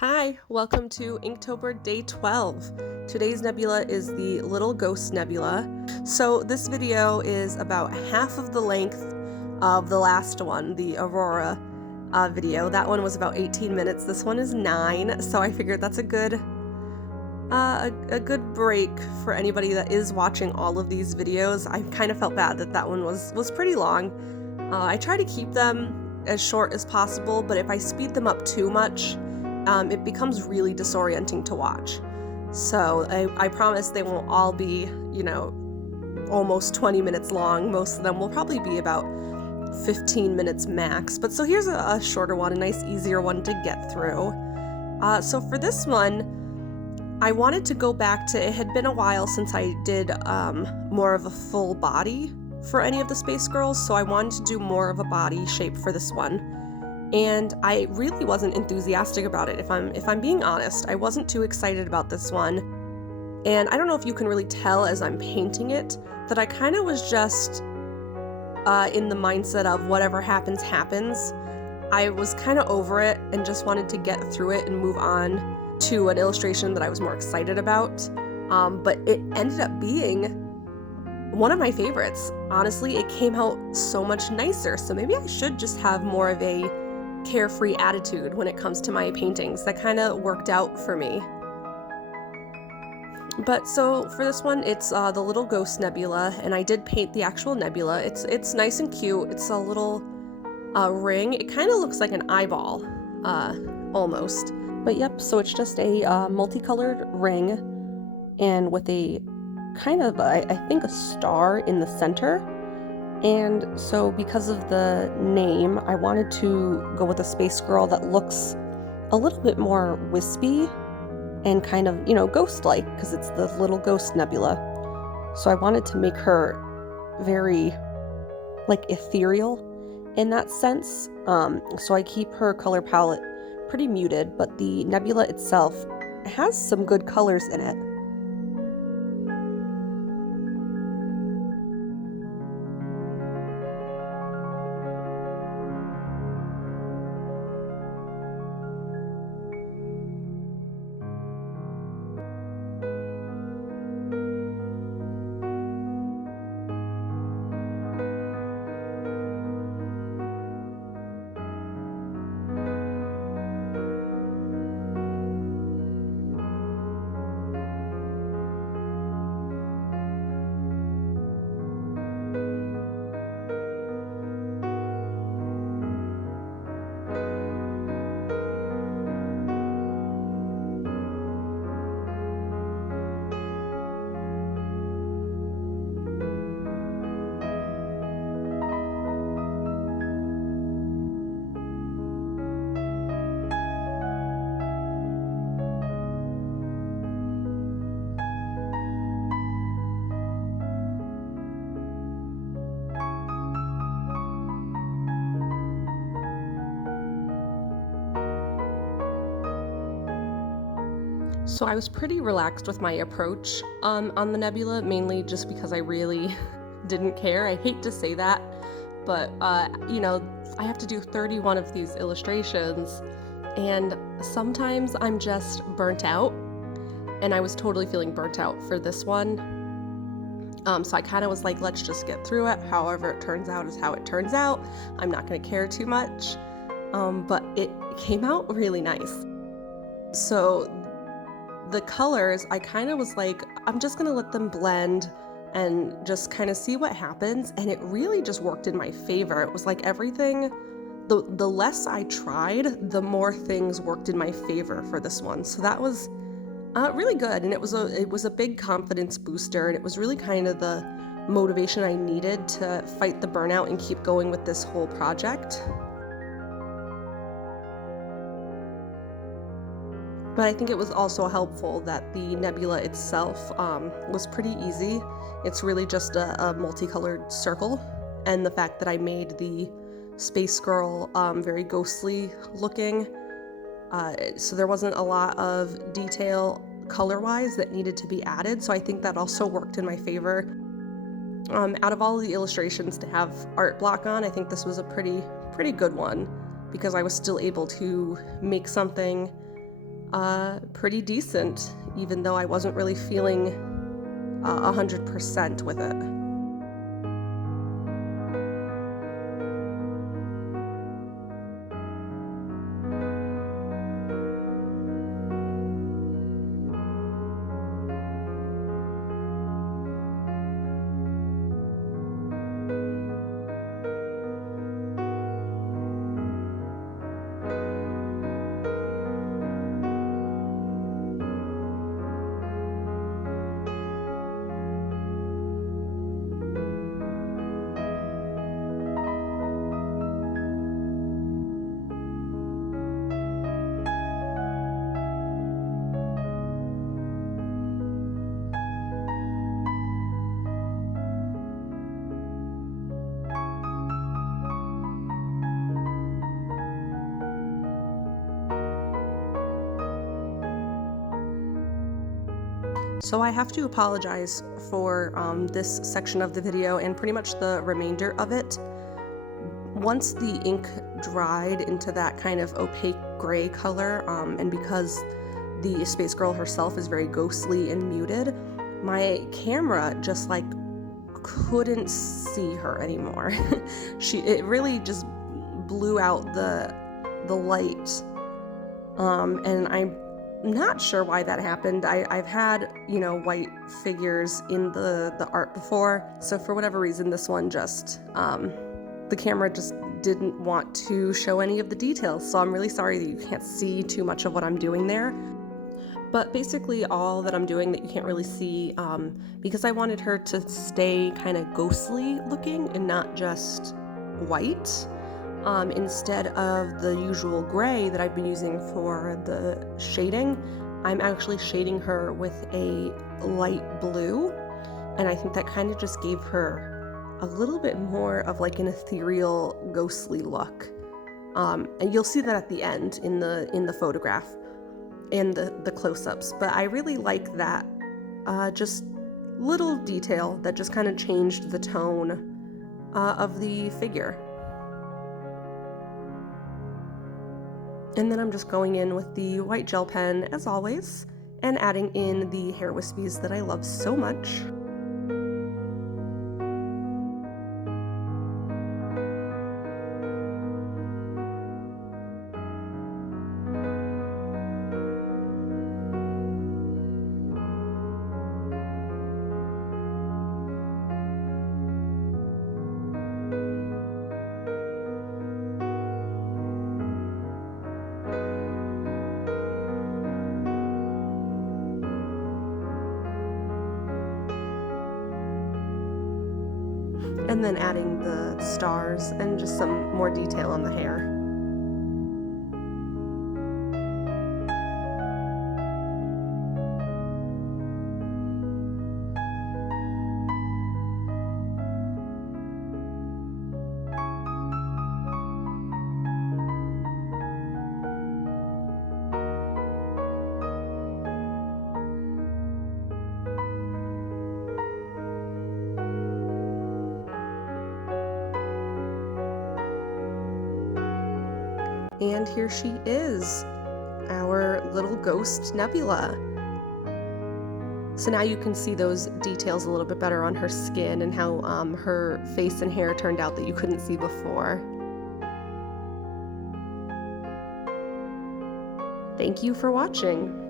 Hi, welcome to Inktober Day 12. Today's nebula is the Little Ghost Nebula. So this video is about half of the length of the last one, the Aurora video. That one was about 18 minutes. This one is 9, so I figured that's a good break for anybody that is watching all of these videos. I kind of felt bad that one was pretty long. I try to keep them as short as possible, but if I speed them up too much, it becomes really disorienting to watch. So I promise they won't all be, almost 20 minutes long. Most of them will probably be about 15 minutes max. But so here's a shorter one, a nice, easier one to get through. So for this one, I wanted to go back to, it had been a while since I did more of a full body for any of the Space Girls, so I wanted to do more of a body shape for this one. And I really wasn't enthusiastic about it, if I'm being honest. I wasn't too excited about this one. And I don't know if you can really tell as I'm painting it that I kind of was just in the mindset of whatever happens, happens. I was kind of over it and just wanted to get through it and move on to an illustration that I was more excited about. But it ended up being one of my favorites. Honestly, it came out so much nicer. So maybe I should just have more of a carefree attitude when it comes to my paintings. That kind of worked out for me. But so for this one, it's the Little Ghost Nebula, and I did paint the actual nebula. It's nice and cute. It's a little ring. It kind of looks like an eyeball, almost. But yep, so it's just a multicolored ring, and with a kind of, I think, a star in the center. And so because of the name, I wanted to go with a space girl that looks a little bit more wispy and kind of, ghost-like, because it's the Little Ghost Nebula. So I wanted to make her very, ethereal in that sense. So I keep her color palette pretty muted, but the nebula itself has some good colors in it. So I was pretty relaxed with my approach on the nebula, mainly just because I really didn't care. I hate to say that, but I have to do 31 of these illustrations, and sometimes I'm just burnt out, and I was totally feeling burnt out for this one. So I kind of was like, let's just get through it. However it turns out is how it turns out. I'm not going to care too much, but it came out really nice. So the colors, I kind of was like, I'm just gonna let them blend and just kind of see what happens, and it really just worked in my favor. It was like everything, the less I tried, the more things worked in my favor for this one. So that was really good, and it was a big confidence booster, and it was really kind of the motivation I needed to fight the burnout and keep going with this whole project. But I think it was also helpful that the nebula itself was pretty easy. It's really just a multicolored circle, and the fact that I made the space girl very ghostly looking, so there wasn't a lot of detail color-wise that needed to be added, so I think that also worked in my favor. Out of all of the illustrations to have art block on, I think this was a pretty good one, because I was still able to make something pretty decent, even though I wasn't really feeling 100% with it. So I have to apologize for this section of the video and pretty much the remainder of it. Once the ink dried into that kind of opaque gray color, and because the Space Girl herself is very ghostly and muted, my camera just like couldn't see her anymore. It really just blew out the light, and I'm not sure why that happened. I've had, white figures in the art before, so for whatever reason this one just, the camera just didn't want to show any of the details, so I'm really sorry that you can't see too much of what I'm doing there. But basically all that I'm doing that you can't really see, because I wanted her to stay kind of ghostly looking and not just white, instead of the usual gray that I've been using for the shading, I'm actually shading her with a light blue, and I think that kind of just gave her a little bit more of like an ethereal, ghostly look. And you'll see that at the end in the photograph and the close-ups, but I really like that just little detail that just kind of changed the tone of the figure. And then I'm just going in with the white gel pen, as always, and adding in the hair wispies that I love so much. And then adding the stars and just some more detail on the hair. And here she is, our little ghost Nebula. So now you can see those details a little bit better on her skin and how her face and hair turned out that you couldn't see before. Thank you for watching.